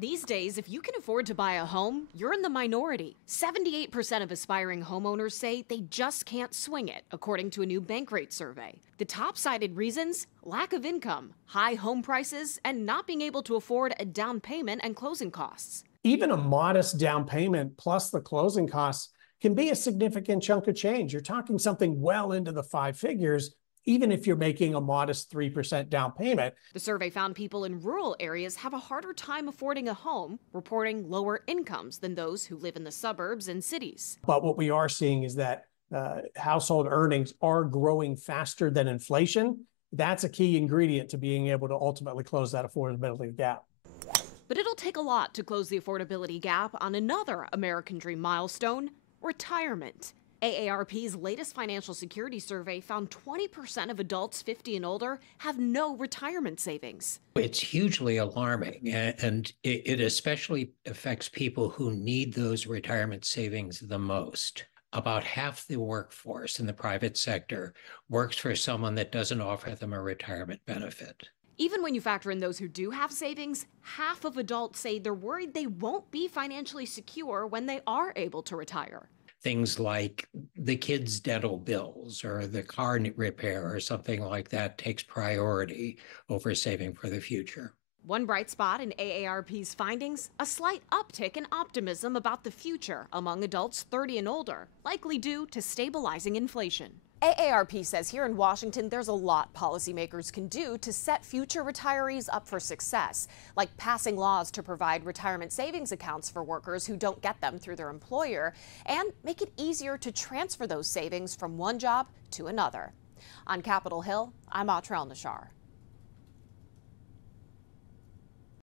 These days, if you can afford to buy a home, you're in the minority. 78% of aspiring homeowners say they just can't swing it, according to a new Bankrate survey. The top cited reasons: lack of income, high home prices, and not being able to afford a down payment and closing costs. Even a modest down payment plus the closing costs can be a significant chunk of change. You're talking something well into the 5 figures, even if you're making a modest 3% down payment. The survey found people in rural areas have a harder time affording a home, reporting lower incomes than those who live in the suburbs and cities. But what we are seeing is that household earnings are growing faster than inflation. That's a key ingredient to being able to ultimately close that affordability gap. But it'll take a lot to close the affordability gap on another American dream milestone: retirement. AARP's latest financial security survey found 20% of adults 50 and older have no retirement savings. It's hugely alarming, and it especially affects people who need those retirement savings the most. About half the workforce in the private sector works for someone that doesn't offer them a retirement benefit. Even when you factor in those who do have savings, half of adults say they're worried they won't be financially secure when they are able to retire. Things like the kids' dental bills or the car repair or something like that takes priority over saving for the future. One bright spot in AARP's findings: a slight uptick in optimism about the future among adults 30 and older, likely due to stabilizing inflation. AARP says here in Washington, there's a lot policymakers can do to set future retirees up for success, like passing laws to provide retirement savings accounts for workers who don't get them through their employer, and make it easier to transfer those savings from one job to another. On Capitol Hill, I'm Atrell Nashar.